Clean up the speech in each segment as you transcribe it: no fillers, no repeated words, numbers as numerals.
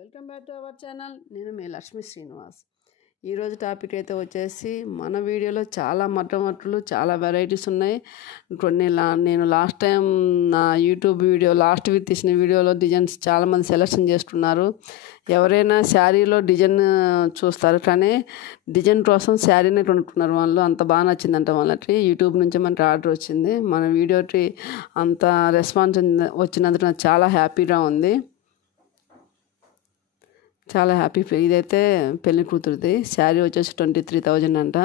Welcome back to our channel. నేను మీ లక్ష్మీ శ్రీనివాస్. ఈరోజు topic అయితే వచ్చేసి మన వీడియోలో చాలా మట్టలు చాలా వెరైటీస్ ఉన్నాయి. కొన్ని నేను లాస్ట్ టైం నా యూట్యూబ్ వీడియో లాస్ట్ వీక్ తీసిన వీడియోలో డిజైన్స్ చాలామంది సెలెక్షన్ చేస్తున్నారు. ఎవరైనా శారీలో డిజైన్ చూస్తారు కానీ డిజైన్ కోసం శారీనే కొనుక్కున్నారు. వాళ్ళు అంత బాగా నచ్చిందంట వాళ్ళకి. యూట్యూబ్ నుంచి మనకి ఆర్డర్ వచ్చింది. మన వీడియోకి అంత రెస్పాన్స్ వచ్చినందుకు నాకు చాలా హ్యాపీగా ఉంది. చాలా హ్యాపీ. ఇదైతే పెళ్లి కూతురుది. శారీ వచ్చేసి 23,000 అంట.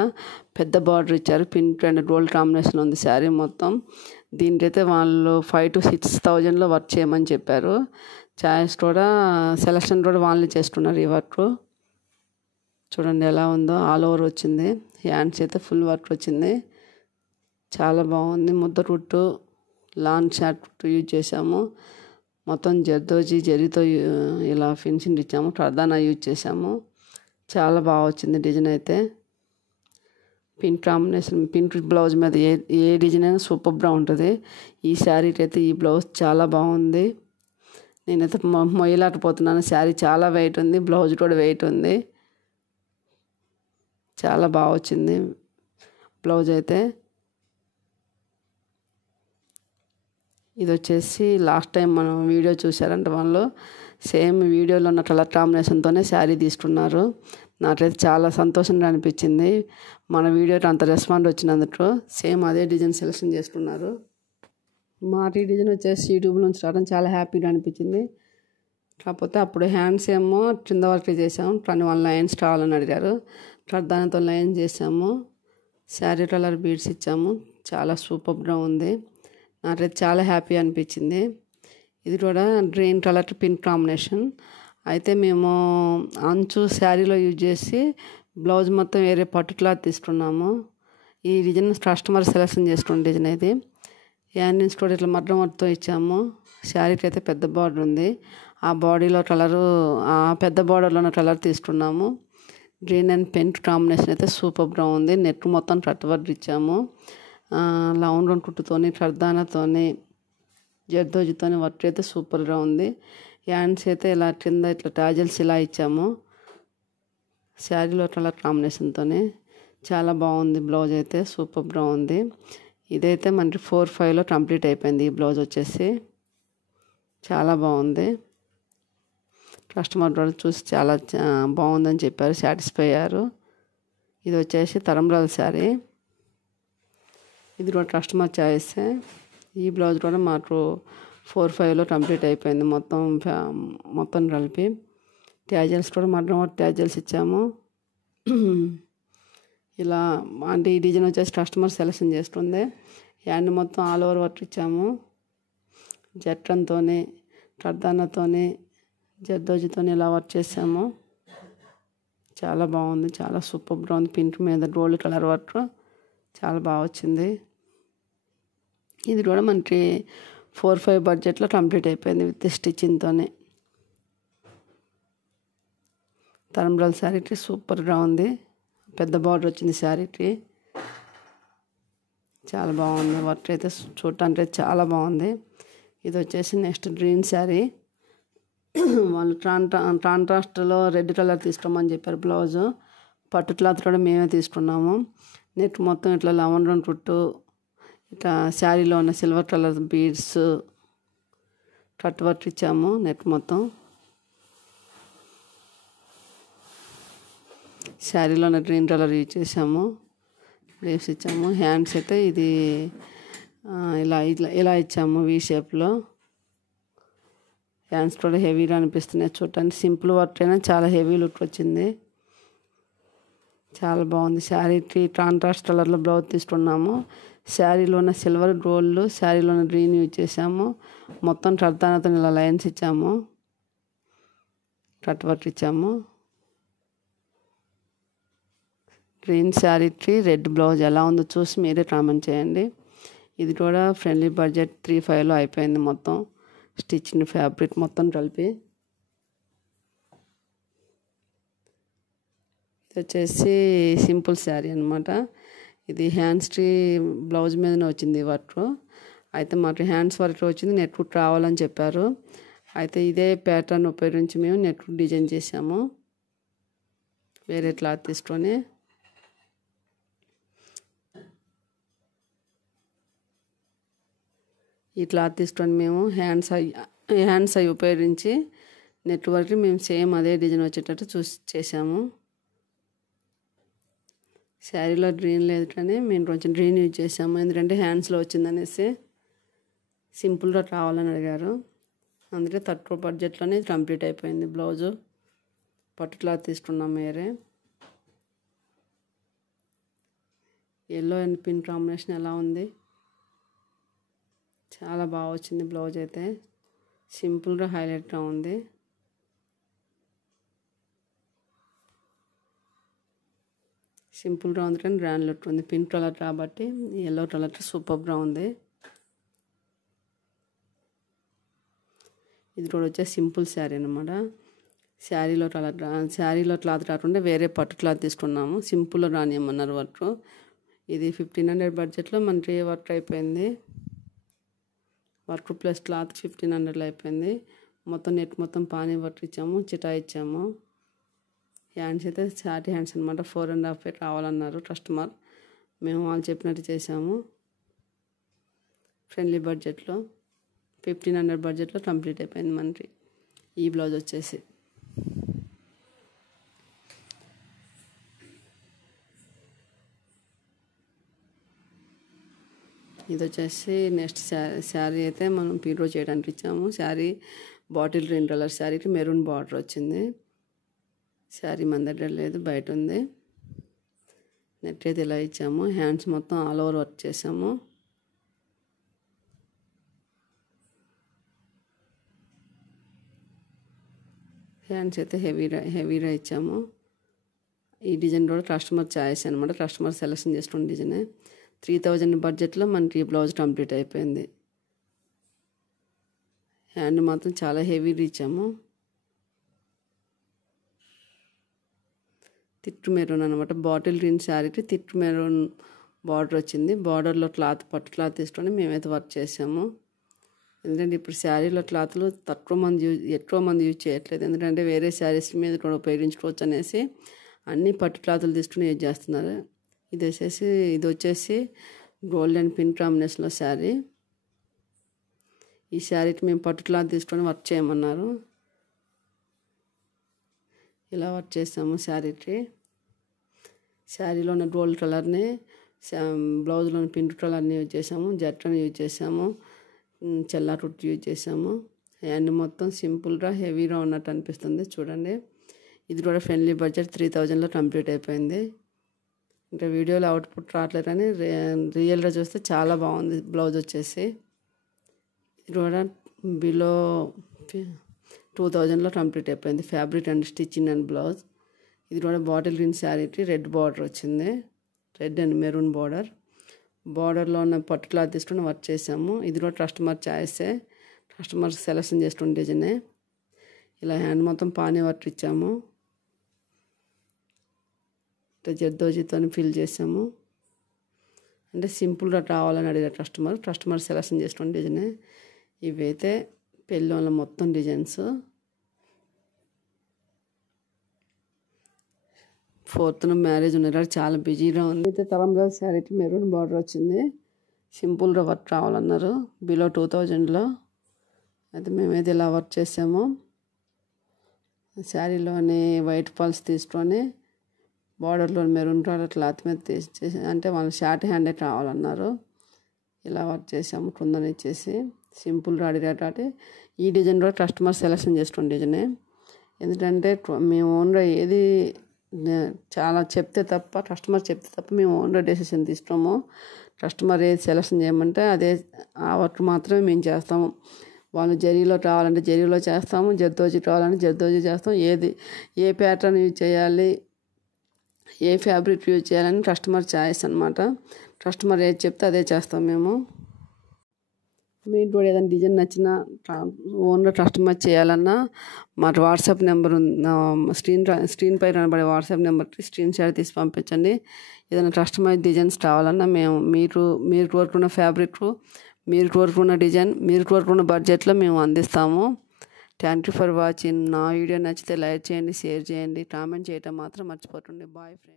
పెద్ద బార్డర్ ఇచ్చారు. పింక్ అండ్ గోల్డ్ కాంబినేషన్ ఉంది శారీ మొత్తం. దీనికైతే వాళ్ళు 5,000 to 6,000లో వర్క్ చేయమని చెప్పారు. చాయిస్ కూడా సెలెక్షన్ కూడా వాళ్ళే చేస్తున్నారు. ఈ వర్క్ చూడండి ఎలా ఉందో. ఆల్ ఓవర్ వచ్చింది. హ్యాండ్స్ అయితే ఫుల్ వర్క్ వచ్చింది. చాలా బాగుంది. ముద్ద కుట్టు లాంగ్ షార్ట్ కుట్టు యూజ్ చేసాము. మొత్తం జరీతో ఇలా ఫినిషింగ్ ఇచ్చాము. ప్రధాన యూజ్ చేసాము. చాలా బాగా వచ్చింది డిజైన్ అయితే. పింక్ కాంబినేషన్ పింక్ బ్లౌజ్ మీద ఏ డిజైన్ అయినా సూపర్గా ఉంటుంది. ఈ శారీకి అయితే ఈ బ్లౌజ్ చాలా బాగుంది. నేనైతే మొయ్యలేకపోతున్నాను. శారీ చాలా వెయిట్ ఉంది. బ్లౌజ్ కూడా వెయిట్ ఉంది. చాలా బాగా వచ్చింది బ్లౌజ్ అయితే. ఇది వచ్చేసి లాస్ట్ టైం మనం వీడియో చూసారంటే వాళ్ళు సేమ్ వీడియోలో ఉన్న కలర్ కాంబినేషన్తోనే శారీ తీసుకున్నారు. నాకైతే చాలా సంతోషంగా అనిపించింది. మన వీడియోకి అంత రెస్పాండ్ వచ్చినందుకు. సేమ్ అదే డిజైన్ సెలెక్షన్ చేసుకున్నారు. మా డిజైన్ వచ్చేసి యూట్యూబ్ నుంచి రావడం చాలా హ్యాపీగా అనిపించింది. కాకపోతే అప్పుడు హ్యాండ్స్ ఏమో కింద వరకు చేసాము. కానీ వాళ్ళు లైన్స్ కావాలని అడిగారు. దానితో లైన్ చేసాము. శారీ కలర్ బీడ్స్ ఇచ్చాము. చాలా సూపర్గా ఉంది. నాకైతే చాలా హ్యాపీ అనిపించింది. ఇది కూడా గ్రీన్ కలర్ పింక్ కాంబినేషన్. అయితే మేము అంచు శారీలో యూజ్ చేసి బ్లౌజ్ మొత్తం వేరే పట్టు క్లాత్ తీసుకున్నాము. ఈ డిజైన్ కస్టమర్ సెలెక్షన్ చేసుకున్న డిజైన్ ఇది. హ్యాండ్స్ కూడా ఇట్లా మడ్డతో ఇచ్చాము. శారీకి అయితే పెద్ద బార్డర్ ఉంది. ఆ బాడీలో కలరు ఆ పెద్ద బార్డర్లో ఉన్న కలర్ తీసుకున్నాము. గ్రీన్ అండ్ పింక్ కాంబినేషన్ అయితే సూపర్గా ఉంది. నెట్ మొత్తం కట్ వర్క్ ఇచ్చాము. లౌండ్ కుట్టుతోని కర్దానాతోని జర్దోజితోని వర్క్ అయితే సూపర్గా ఉంది. హ్యాండ్స్ అయితే ఇలా కింద ఇట్లా టాజల్స్ ఇలా ఇచ్చాము. శారీలో కలర్ కాంబినేషన్తోనే చాలా బాగుంది. బ్లౌజ్ అయితే సూపర్గా ఉంది. ఇదైతే మనకి 4-5లో కంప్లీట్ అయిపోయింది. ఈ బ్లౌజ్ వచ్చేసి చాలా బాగుంది. కస్టమర్ కూడా చూసి చాలా బాగుందని చెప్పారు. సాటిస్ఫై అయ్యారు. ఇది వచ్చేసి తరంబ్రాల శారీ. ఇది కూడా కస్టమర్ చాయిసే. ఈ బ్లౌజ్ కూడా మాకు 4-5లో కంప్లీట్ అయిపోయింది. మొత్తం కలిపి ట్యాజల్స్ కూడా మధ్య ట్యాజల్స్ ఇచ్చాము. ఇలా అంటే ఈ డిజైన్ వచ్చేసి కస్టమర్ సెలెక్షన్ చేస్తుంది. హ్యాండ్ మొత్తం ఆల్ ఓవర్ వర్క్ ఇచ్చాము. జట్రంతోని కర్దానాతోని జర్దోజితోని ఇలా వర్క్ చేసాము. చాలా బాగుంది. చాలా సూపర్గా ఉంది. పింక్ మీద గోల్డ్ కలర్ వర్క్ చాలా బాగా వచ్చింది. ఇది కూడా మనకి 4-5 బడ్జెట్లో కంప్లీట్ అయిపోయింది విత్ స్టిచ్చింగ్తోనే. తరంబ్రాల శారీకి సూపర్గా ఉంది. పెద్ద బార్డర్ వచ్చింది శారీకి. చాలా బాగుంది. వర్క్ అయితే చూడటానికి చాలా బాగుంది. ఇది వచ్చేసి నెక్స్ట్ గ్రీన్ శారీ. వాళ్ళు కాంట్రాస్ట్లో రెడ్ కలర్ తీసుకోమని చెప్పారు. బ్లౌజు పట్టు క్లాత్ కూడా మేమే తీసుకున్నాము. నెట్ మొత్తం ఇట్లా లవండ్రం కుట్టు ఇట్లా శారీలో ఉన్న silver colour beads cut work ఇచ్చాము. నెట్ మొత్తం శారీలో ఉన్న గ్రీన్ కలర్ యూజ్ చేసాము. లీవ్స్ ఇచ్చాము. హ్యాండ్స్ అయితే ఇది ఇలా ఇచ్చాము వీ షేప్లో. హ్యాండ్స్ కూడా హెవీగా అనిపిస్తున్నాయి చూడటానికి. సింపుల్ వర్క్ అయినా చాలా హెవీ లుక్ వచ్చింది. చాలా బాగుంది. శారీకి కాంట్రాస్ట్ కలర్లో బ్లౌజ్ తీసుకున్నాము. శారీలో ఉన్న సిల్వర్ గోల్డ్ శారీలో ఉన్న గ్రీన్ యూజ్ చేసాము. మొత్తం కర్దానాతో ఇలా లైన్స్ ఇచ్చాము. కట్ వర్క్ ఇచ్చాము. గ్రీన్ శారీకి రెడ్ బ్లౌజ్ ఎలా ఉందో చూసి మీరే కామెంట్ చేయండి. ఇది కూడా ఫ్రెండ్లీ బడ్జెట్ 3-5లో అయిపోయింది. మొత్తం స్టిచ్చింగ్ ఫ్యాబ్రిక్ మొత్తం కలిపి. ఇది వచ్చేసి సింపుల్ శారీ అనమాట. ఇది హ్యాండ్స్కి బ్లౌజ్ మీదనే వచ్చింది వర్క్. అయితే మాకు హ్యాండ్స్ వర్క్ వచ్చింది. నెట్ కుట్ రావాలని చెప్పారు. అయితే ఇదే ప్యాటర్న్ ఉపయోగించి మేము నెట్ డిజైన్ చేసాము. వేరే క్లాత్ తీసుకొని ఈ క్లాత్ తీసుకొని మేము హ్యాండ్స్ అవి ఉపయోగించి నెట్ వర్క్ మేము సేమ్ అదే డిజైన్ వచ్చేటట్టు చేసాము. శారీలో గ్రీన్ లేదు కానీ మేము కొంచెం గ్రీన్ యూజ్ చేసాము, ఎందుకంటే హ్యాండ్స్లో వచ్చిందనేసి సింపుల్గా కావాలని అడిగారు. అందుకే తక్కువ బడ్జెట్లోనే కంప్లీట్ అయిపోయింది బ్లౌజు. పట్టు క్లాత్ తీసుకున్నాం వేరే. ఎల్లో అండ్ పింక్ కాంబినేషన్ ఎలా ఉంది, చాలా బాగా వచ్చింది. బ్లౌజ్ అయితే సింపుల్గా హైలైట్గా ఉంది. సింపుల్గా ఉంది కానీ గ్రాండ్ లుక్ ఉంది. పింక్ కలర్ కాబట్టి ఎల్లో కలర్ సూపర్గా ఉంది. ఇది కూడా వచ్చే సింపుల్ శారీ అనమాట. శారీలో క్లాత్ కాకుండా వేరే పట్టు క్లాత్ తీసుకున్నాము. సింపుల్గా రానియమన్నారు వర్క్. ఇది 1500 బడ్జెట్లో మనకి వర్క్ అయిపోయింది. వర్క్ ప్లస్ క్లాత్ 1500లో అయిపోయింది. మొత్తం నెట్ మొత్తం పానీ వర్క్ ఇచ్చాము, చిటా ఇచ్చాము. హ్యాండ్స్ అయితే షార్ట్ హ్యాండ్స్ అనమాట. 4.5 కావాలన్నారు కస్టమర్. మేము వాళ్ళు చెప్పినట్టు చేసాము. ఫ్రెండ్లీ బడ్జెట్లో 1500 బడ్జెట్లో కంప్లీట్ అయిపోయింది మనకి ఈ బ్లౌజ్ వచ్చేసి. ఇది వచ్చేసి నెక్స్ట్ శారీ అయితే మనం పీరో చేయడానికి ఇచ్చాము. శారీ బాటిల్ గ్రీన్ కలర్ శారీకి మెరూన్ బార్డర్ వచ్చింది. శారీ మన దగ్గర లేదు, బయట ఉంది. నెట్ అయితే ఇలా ఇచ్చాము. హ్యాండ్స్ మొత్తం ఆల్ ఓవర్ వర్క్ చేసాము. హ్యాండ్స్ అయితే హెవీగా ఇచ్చాము. ఈ డిజైన్ కూడా కస్టమర్ చాయిస్ అనమాట. కస్టమర్ సెలెక్షన్ చేసుకున్న డిజైనే. 3000 బడ్జెట్లో మనకి ఈ బ్లౌజ్ కంప్లీట్ అయిపోయింది. హ్యాండ్ మాత్రం చాలా హెవీగా ఇచ్చాము. తిట్టు మెరూన్ అనమాట. బాటిల్ గ్రీన్ శారీకి తిట్టు మెరూన్ బార్డర్ వచ్చింది. బార్డర్లో పట్టు క్లాత్ తీసుకొని మేమైతే వర్క్ చేసాము. ఎందుకంటే ఇప్పుడు శారీలో క్లాత్లు ఎక్కువ మంది యూజ్ చేయట్లేదు. ఎందుకంటే వేరే శారీస్ మీద కూడా ఉపయోగించుకోవచ్చు అనేసి అన్ని పట్టు క్లాతులు తీసుకుని యూజ్ చేస్తున్నారు. ఇది వచ్చేసి గోల్డ్ అండ్ పింక్ కాంబినేషన్లో శారీ. ఈ శారీకి మేము పట్టు క్లాత్ తీసుకొని వర్క్ చేయమన్నారు. ఇలా వర్క్ చేసాము శారీకి. శారీలో ఉన్న గోల్డ్ కలర్ని బ్లౌజ్లోని పింక్ కలర్ని యూజ్ చేసాము. జట్ని యూజ్ చేసాము. చెల్లా రుట్ యూజ్ చేసాము. హ్యాండ్ మొత్తం సింపుల్గా హెవీగా ఉన్నట్టు అనిపిస్తుంది చూడండి. ఇది కూడా ఫ్రెండ్లీ బడ్జెట్ 3000లో కంప్లీట్ అయిపోయింది. ఇంకా వీడియోలో అవుట్పుట్ రావట్లేదు కానీ రియల్గా చూస్తే చాలా బాగుంది బ్లౌజ్ వచ్చేసి. ఇది కూడా బిలో 2000లో కంప్లీట్ అయిపోయింది. Fabric and stitching and blouse. ఇది కూడా బాటిల్ గ్రీన్ శారీకి రెడ్ బార్డర్ వచ్చింది. Red and maroon border. బార్డర్లో ఉన్న పట్టు క్లాత్ తీసుకుని వర్క్ చేసాము. ఇది కూడా కస్టమర్ చాయిసే. కస్టమర్ సెలెక్షన్ చేసుకున్న డిజైనే. ఇలా హ్యాండ్ మొత్తం పానీ వర్క్ ఇచ్చాము. జర్దోజీతో ఫిల్ చేసాము. అంటే సింపుల్గా కావాలని అడిగారు కస్టమర్ సెలెక్షన్ చేసుకున్న డిజైనే. ఇవైతే పెళ్ళిలో మొత్తం డిజైన్స్. 4th మ్యారేజ్ ఉన్నారు, చాలా బిజీగా ఉంది. అయితే తలంబ్రా శారీకి మెరూన్ బార్డర్ వచ్చింది. సింపుల్గా వర్క్ రావాలన్నారు బిలో 2000లో. అయితే మేమైతే ఇలా వర్క్ చేసాము. శారీలోని వైట్ పల్స్ తీసుకొని బార్డర్లో మెరూన్ కలర్ క్లాత్ మీద తీసేసి, అంటే వాళ్ళు షార్ట్ హ్యాండే కావాలన్నారు. ఇలా వర్క్ చేసాము. కుందన ఇచ్చేసి సింపుల్గా అడిగేటట్టు ఈ డిజైన్ కూడా కస్టమర్ సెలెక్షన్ చేసుకున్న డిజైనే. ఎందుకంటే మేము ఓన్గా ఏది చాలా కస్టమర్ చెప్తే తప్ప మేము ఓన్గా డెసిషన్ తీసుకోము. కస్టమర్ ఏది సెలెక్షన్ చేయమంటే అదే ఆ వర్క్ మాత్రమే మేము చేస్తాము. వాళ్ళు జరీలో కావాలంటే జరీలో చేస్తాము, జర్దోజీ కావాలంటే జర్దోజీ చేస్తాం. ఏ ప్యాటర్న్ యూజ్ చేయాలి, ఏ ఫ్యాబ్రిక్ యూజ్ చేయాలని కస్టమర్ చాయిస్ అనమాట. కస్టమర్ ఏది చెప్తే అదే చేస్తాం మేము. మీకు కూడా ఏదైనా డిజైన్ నచ్చినా ఓన్గా కస్టమైజ్ చేయాలన్నా మా వాట్సాప్ నెంబర్ స్క్రీన్ పై కనబడే వాట్సాప్ నెంబర్కి స్క్రీన్ షాట్ తీసి పంపించండి. ఏదైనా కస్టమైజ్ డిజైన్స్ కావాలన్నా మీరు కోరుకున్న ఫ్యాబ్రిక్, మీరు కోరుకున్న డిజైన్, మీరు కోరుకున్న బడ్జెట్లో మేము అందిస్తాము. Thank you for watching. నా వీడియో నచ్చితే లైక్ చేయండి, షేర్ చేయండి, కామెంట్ చేయటం మాత్రం మర్చిపోకండి. Bye friends.